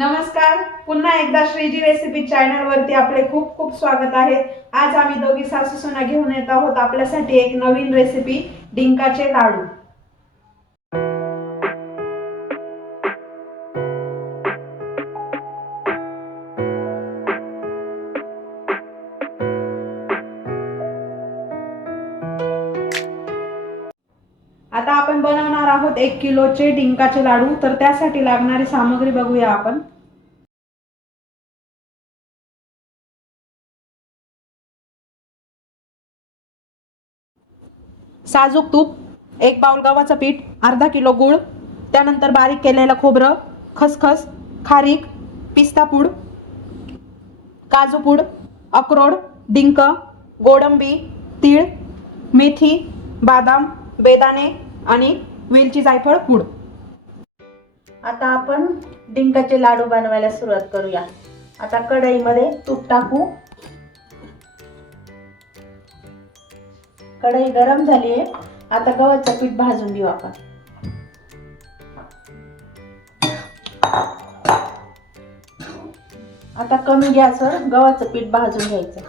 नमस्कार, पुन्हा एकदा श्रीजी रेसिपी चॅनल वरती आपले खूप खूप स्वागत आहे। आज आम्ही दोघी सासू सुना घेऊन येत आहोत आपल्यासाठी एक नवीन रेसिपी, डिंकाचे लाडू। आता आपण बनवणार आहोत 1 किलोचे डिंकाचे लाडू। तर त्यासाठी लागणारी सामग्री बघूया आपण। साजूक तूप, 1 बाउल गव्हाचं पीठ, अर्धा किलो गूळ, त्यानंतर बारीक केलेलं खोबरं, खसखस, खारीक, पिस्ता पूड, काजू पूड, अक्रोड, डिंक, गोडंबी, तीळ, मेथी, बादाम, बेदाणे आणि वेलची जायफळ पूड। आता आपण डिंकाचे लाडू बनवायला सुरुवात करूया। आता कढईमध्ये तूप टाकू। कढई गरम झाली आहे। आता गव्हाचं पीठ भाजून घेऊ आपण। आता कमी गॅसवर गव्हाचं पीठ भाजून घ्यायचं।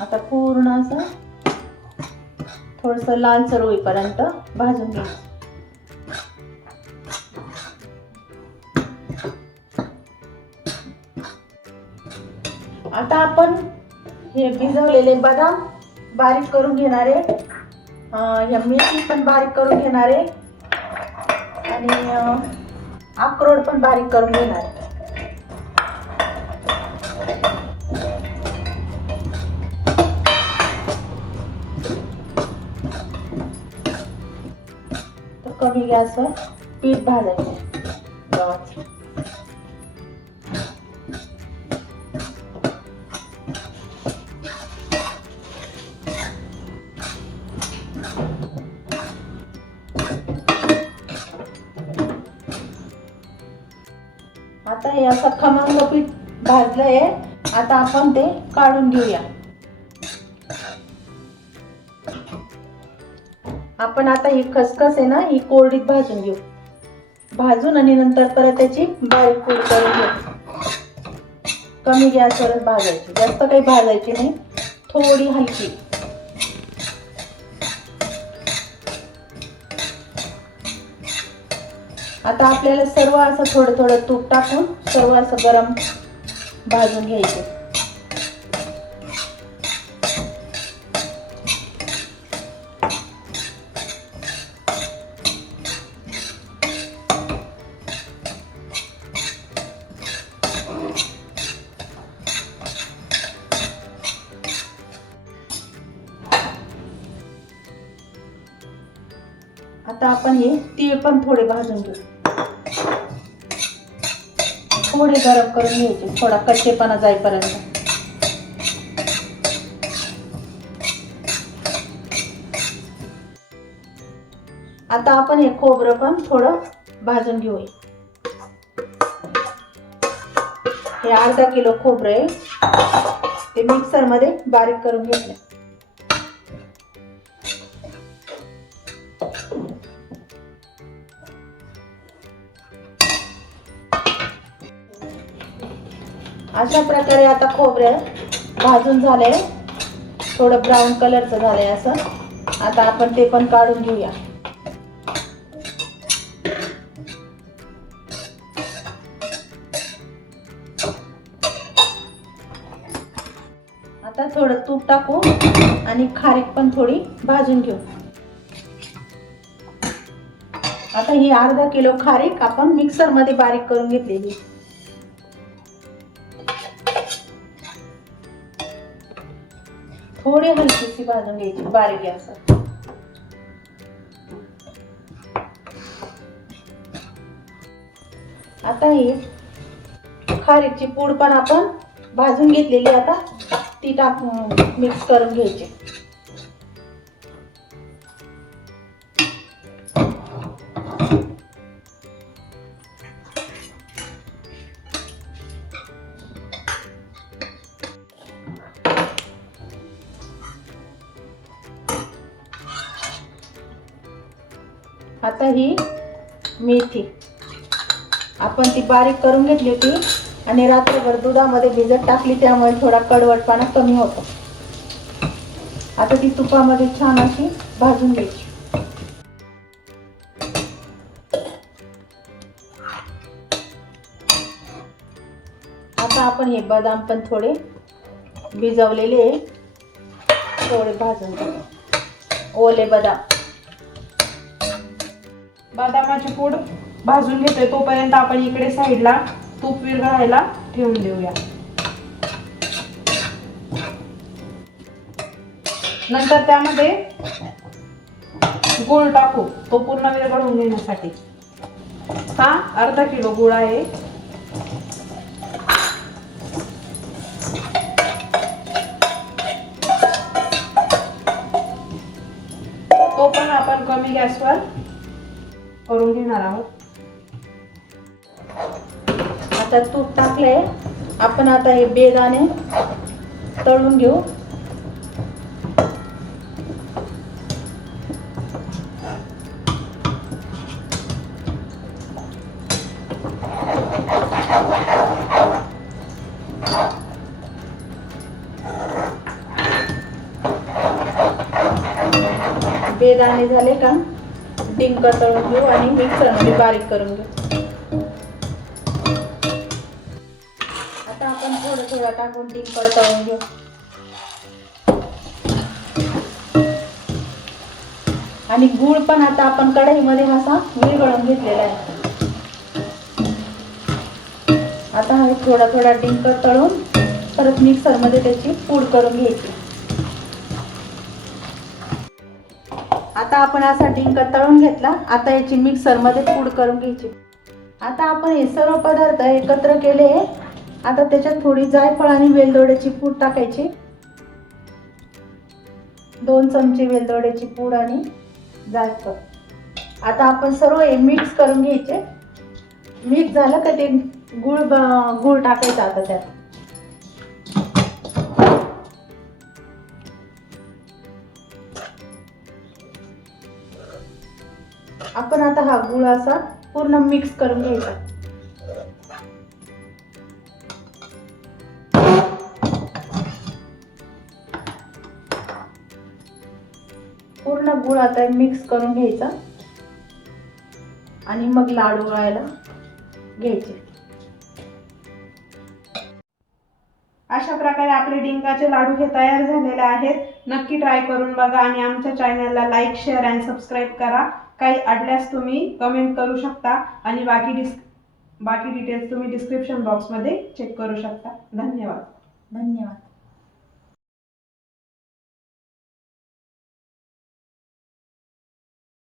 आता पूर्ण असं थोडंसं लालसर होईपर्यंत भाजून घ्यायचं। आता आपण हे भिजवलेले बदाम बारीक करून घेणार आहे, या मेथी पण बारीक करून घेणार आहे आणि अक्रोड पण बारीक करून घेणार आहे। कमी गॅसवर पीठ भाजायचं गव्हाचं। आता हे असं खमंग पीठ भाजलंय। आता आपण ते काढून घेऊया। आपण आता ही खसखस आहे ना, ही कोरडीत भाजून घेऊ। भाजून आणि नंतर परत त्याची बारीक पूड करून घेऊ। कमी गॅसवरच भाजायची, जास्त काही भाजायची नाही, थोडी हलकी। आता आपल्याला सर्व असं थोडं थोडं तूप टाकून सर्व असं गरम भाजून घ्यायचं। आता आपण हे तीळ पण थोडे भाजून घेऊ। थोडे गरम करून घ्यायचे, थोडा कच्चेपणा जाईपर्यंत। आता आपण हे खोबरं पण थोडं भाजून घेऊया। हे अर्धा किलो खोबरं आहे, ते मिक्सर मध्ये बारीक करून घेतलं। अशा प्रकारे आता खोबरं भाजून झालंय, थोडं ब्राऊन कलरचं झालंय असं। आता आपण ते पण काढून घेऊया। आता थोडं तूप टाकू आणि खारीक पण थोडी भाजून घेऊ। आता ही अर्धा किलो खारीक आपण मिक्सर मध्ये बारीक करून घेतलेली। थोडी हलकीशी भाजून घ्यायची बारीक गॅसवर। आता ही खारीकची पूड पण आपण भाजून घेतलेली, आता ती टाकून मिक्स करून घ्यायची। आता ही मेथी आपण ती बारीक करून घेतली होती आणि रात्रभर दुधामध्ये भिजत टाकली, त्यामुळे थोडा कडवटपणा कमी होतो. आता ती तुपामध्ये छान अशी भाजून घ्यायची. आता आपण हे बदाम पण थोडे भिजवलेले थोडे भाजून घेऊ. ओले बदाम. बदामाची पूड भाजून घेतोय तोपर्यंत आपण इकडे साईडला तूप विरघळायला ठेवून देऊया. नंतर त्यामध्ये गूळ टाकू, तो पूर्ण विरघळून घेण्यासाठी. हा अर्धा किलो गूळ आहे. तो पण आपण कमी गॅसवर करून घेणार आहोत. आता तूप टाकलंय. आपण आता हे बेदाणे तळून घेऊ. बेदाणे झाले का डिंक तळून घेऊ आणि मिक्सरमध्ये बारीक करून घेऊ. आता आपण थोडं थोडं टाकून डिंक तळून घेऊ. आणि गूळ पण आता आपण कढईमध्ये असा विरघळून घेतलेला आहे. आता हा थोडा थोडा डिंक तळून परत मिक्सरमध्ये त्याची पूड करून घ्यायची. आता आपण असा डिंक तळून घेतला. आता याची मिक्सरमध्ये पूड करून घ्यायची. आता आपण हे सर्व पदार्थ एकत्र केले. आता त्याच्यात थोडी जायफळ आणि वेलदोड्याची पूड टाकायची. 2 चमचे वेलदोड्याची पूड आणि जायफळ. आता आपण सर्व हे मिक्स करून घ्यायचे. मिक्स झालं का ते गुळ टाकायचा आता त्यात. आपण आता हा गुळ असा पूर्ण मिक्स करून घ्यायचा. पूर्ण गुळ आता मिक्स करून घ्यायचा आणि मग लाडू वळायला घ्यायचे. अशा प्रकारे आपले डिंकाचे लाडू हे तयार झालेले आहेत. नक्की ट्राय करून बघा आणि आमच्या चॅनलला लाईक, शेअर आणि सबस्क्राईब करा. काही अडल्यास तुम्ही कमेंट करू शकता आणि बाकी डिटेल्स तुम्ही डिस्क्रिप्शन बॉक्समध्ये चेक करू शकता. धन्यवाद. धन्यवाद.